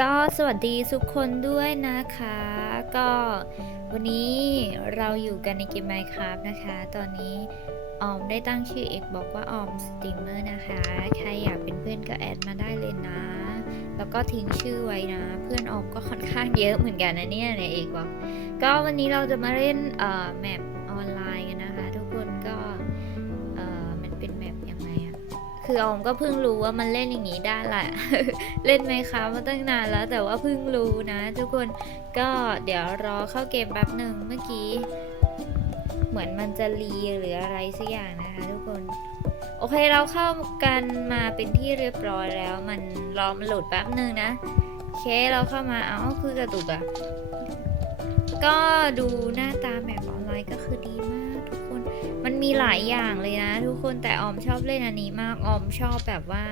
ก็สวัสดีทุกคนด้วยนะคะ ก็วันนี้เราอยู่กันในเกม Minecraft นะคะ ตอนนี้ออมได้ตั้งชื่อเอกบอกว่าออมสตรีมเมอร์นะคะ ใครอยากเป็นเพื่อนก็แอดมาได้เลยนะ แล้วก็ทิ้งชื่อไว้นะ เพื่อนออมก็ค่อนข้างเยอะเหมือนกันนะเนี่ยในเอกบอก ก็วันนี้เราจะมาเล่นเอ่อแมป คือออมก็เพิ่งรู้ว่ามันเล่นอย่างนี้ได้แหละ เล่นไหมคะมาตั้งนานแล้วแต่ว่าเพิ่งรู้นะ ทุกคนก็เดี๋ยวรอเข้าเกมแป๊บหนึ่งเมื่อกี้ เหมือนมันจะรีหรืออะไรสักอย่างนะคะทุกคนโอเคเราเข้ากันมาเป็นที่เรียบร้อยแล้ว มันรอมันโหลดแป๊บหนึ่งนะโอเคเราเข้ามาเอ้าคือกระตุกอะก็ดูหน้าตาแมปออนไลน์ก็คือดีมากทุก มันมีหลายอย่างเลยนะ ทุกคนแต่ออมชอบเล่นอันนี้มากออมชอบแบบว่า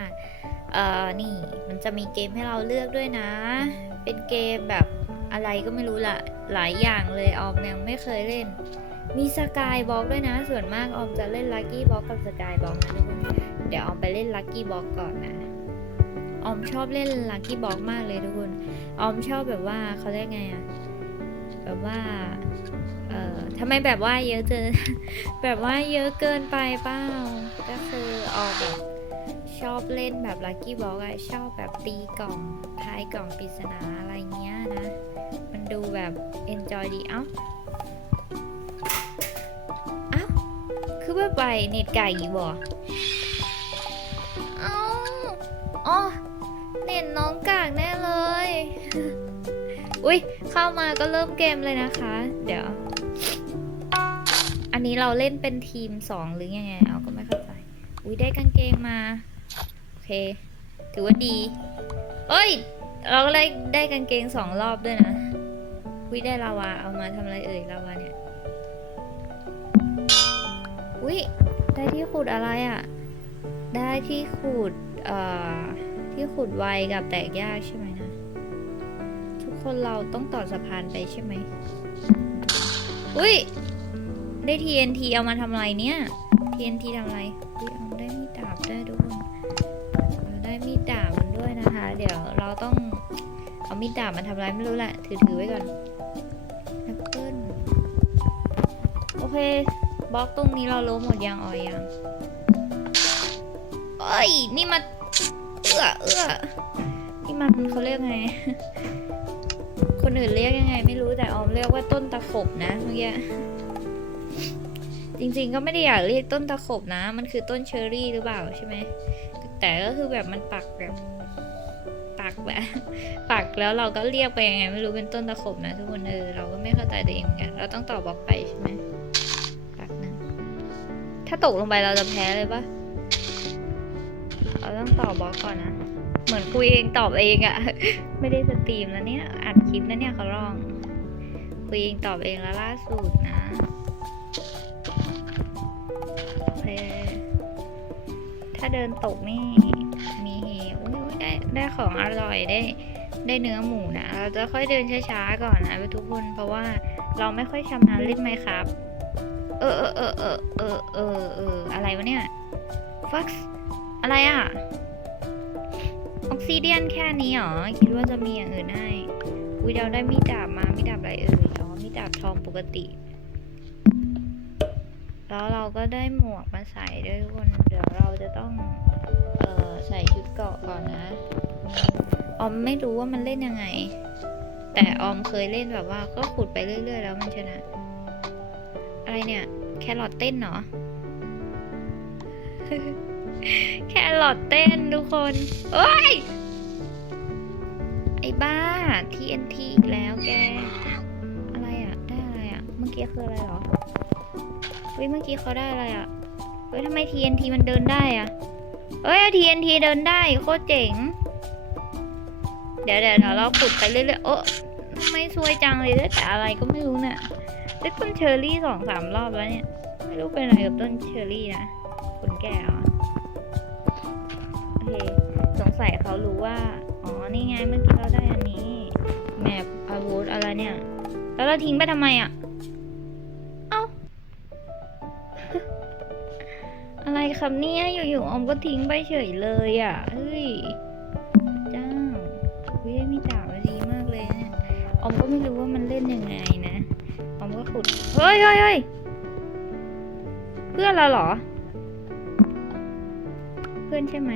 เออนี่มันจะมีเกมให้เราเลือกด้วยนะ เป็นเกมแบบอะไรก็ไม่รู้ละหลายอย่างเลยออมยังไม่เคยเล่น มีสกายบล็อกด้วยนะ ส่วนมากออมจะเล่นลั c กี้บล็อกกับสกายบล็อกนะทุกคนเดี๋ยวออมไปเล่นลั c กี้บล็อกก่อนนะออมชอบเล่นลั c กี้บล็อกมากเลยทุกคนออมชอบแบบว่าเขาเรียกไงอะแบบว่า ทำไมแบบว่าเยอะเกินแบบว่าเยอะเกินไปเปล่าก็คือออกแบบชอบเล่นแบบลั c กี้บ็อกอะชอบแบบตีกล่องทายกล่องปริศนาอะไรเงี้ยนะ มันดูแบบ enjoy ดีเอ้าเอ้าคือว่าไปเน็ตไก่อีบ่เอ้าอ๋อเน็ตน้องกากแน่เลย อุ้ยเข้ามาก็เริ่มเกมเลยนะคะ เดี๋ยว นนี้เราเล่นเป็นทีมสองหรือยังไง เอาก็ไม่เข้าใจ อุ้ยได้กางเกงมา โอเค ถือว่าดีเอ้ย เราก็ได้ได้กางเกงสองรอบด้วยนะอุ้ยได้ลาวา เอามาทำอะไรเอ่ยลาวาเนี่ย อุ้ยได้ที่ขุดอะไรอะ่ะ ได้ที่ขุด เอ่อ ที่ขุดไวกับแตกยากใช่ไหมนะ ทุกคนเราต้องต่อสะพานไปใช่ไหมอุ้ย ได้ TNT เอามาทำอะไรเนี่ย TNT ทำอะไรอ๋อาได้มีดดาบได้วยทุกคนเราได้มีดดาบมันด้วยนะคะ เดี๋ยวเราต้องเอามีดดาบมาทำอะไรไม่รู้แหละถือถือไว้ก่อนแอปเปิ้ลโอเคบล็อกตรงนี้เรารู้หมดยังออยังเอ้ยนี่มันเอื้อเอื้อนี่มันเขาเรียกไง คนอื่นเรียกยังไง ไม่รู้แต่ออมเรียกว่าต้นตะขบนะเมื่อกี้ จริงๆก็ไม่ได้อยากเรียกต้นตะขบนะ มันคือต้นเชอร์รี่หรือเปล่าใช่ไหม แต่ก็คือแบบมันปักแบบปักแบบปักแล้วเราก็เรียกไปยังไงไม่รู้เป็นต้นตะขบนะทุกคนเออเราก็ไม่เข้าใจตัวเองเหมือนกันเราต้องตอบล็อกไปใช่ไหมปักนะถ้าตกลงไปเราจะแพ้เลยปะเราต้องตอบล็อกก่อนนะเหมือนคุยเองตอบเองอะไม่ได้สตรีมแล้วเนี่ยอัดคลิปนะเนี่ยเขาลองคุยเองตอบเองแล้วล่าสุดนะ ถ้าเดินตกนี่มีอุ้ยได้ได้ของอร่อยได้ได้เนื้อหมูนะ เราจะค่อยเดินช้าๆก่อนนะทุกคน เพราะว่าเราไม่ค่อยชำนาญเล่นไหมครับ เออเออเออเออเออเออเอออะไรวะเนี่ยฟักอะไรอะ ออกซิเดียนแค่นี้เหรอ คิดว่าจะมีอย่างอื่นให้อุ้ยเราได้มีดาบมา มีดาบอะไรเอ่ยอ๋อมีดดาบทองปกติ แล้วเราก็ได้หมวกมาใส่ด้วยทุกคนเดี๋ยวเราจะต้องเออใส่ชุดเกาะก่อนนะออมไม่รู้ว่ามันเล่นยังไง แต่ออมเคยเล่นแบบว่าก็ขุดไปเรื่อยๆแล้วมันชนะ อะไรเนี่ย แครอทเต้นเหรอแครอทเต้นทุกคนเอ้ยไอ้บ้า TNT อีกแล้วแก อะไรอะได้อะไรอะเมื่อกี้คืออะไรหรอ ฮ้ยเมื่อกี้เขาได้อะไรอะเฮ้ยทำไม TNT มันเดินได้อะเฮ้ย TNT เดินได้โคตรเจ๋ง เดี๋ยวเดี๋ยวเราขุดไปเรื่อยๆโอ้ไมซวยจังเลยได้แต่อะไรก็ไม่รู้เนี่ยได้ต้นเชอร์รี่สองสามรอบแล้วเนี่ย ไม่รู้เป็นอะไรกับต้นเชอร์รี่นะคนแก่เหรอโอเคสงสัยเขารู้ว่า อ๋อ นี่ไงเมื่อกี้เราได้อันนี้ แมปอาวุธอะไรเนี่ย แล้วเราทิ้งไปทำไมอะ ครับเนี่ยอยู่ๆออมก็ทิ้งไปเฉยเลยอะเฮ้ยเจ้าวิได้มีดาบอมก็ไม่รู้ว่ามันเล่นยังไงนะออมก็ขุดเฮ้ยเฮ้ยเฮ้ยเพื่อนเราเหรอ เพื่อนใช่ไหม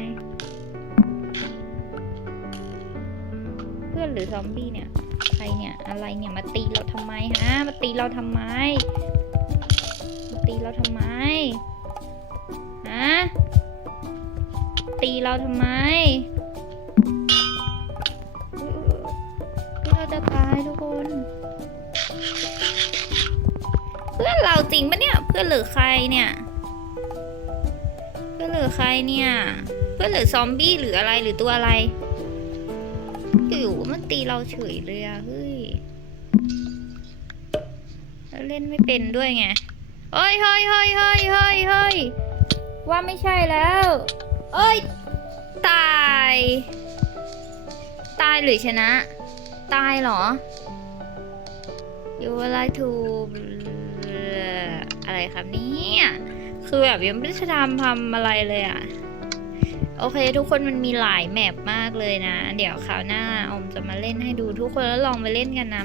เพื่อนหรือซอมบี้เนี่ยใครเนี่ยอะไรเนี่ยมาตีเราทำไมฮะมาตีเราทำไมมาตีเราทำไม ตีเราทำไม เราจะตายทุกคน เพื่อนเราจริงปะเนี่ย เพื่อนหรือใครเนี่ย เพื่อนหรือใครเนี่ย เพื่อนหรือซอมบี้หรืออะไรหรือตัวอะไรอยู่มันตีเราเฉยเลยอะเฮ้ยแล้วเล่นไม่เป็นด้วยไงเฮ้ยเฮ้ยเฮ้ยเฮ้ยเฮ้ย ว่าไม่ใช่แล้ว เอ้ย ตาย ตายหรือชนะ ตายเหรอ อยู่อะไรถูกอะไรครับเนี่ยคือแบบยังไม่ได้ทำทำอะไรเลยอะโอเค ทุกคนมันมีหลายแมปมากเลยนะ เดี๋ยวคราวหน้าออมจะมาเล่นให้ดูทุกคนแล้วลองไปเล่นกันนะ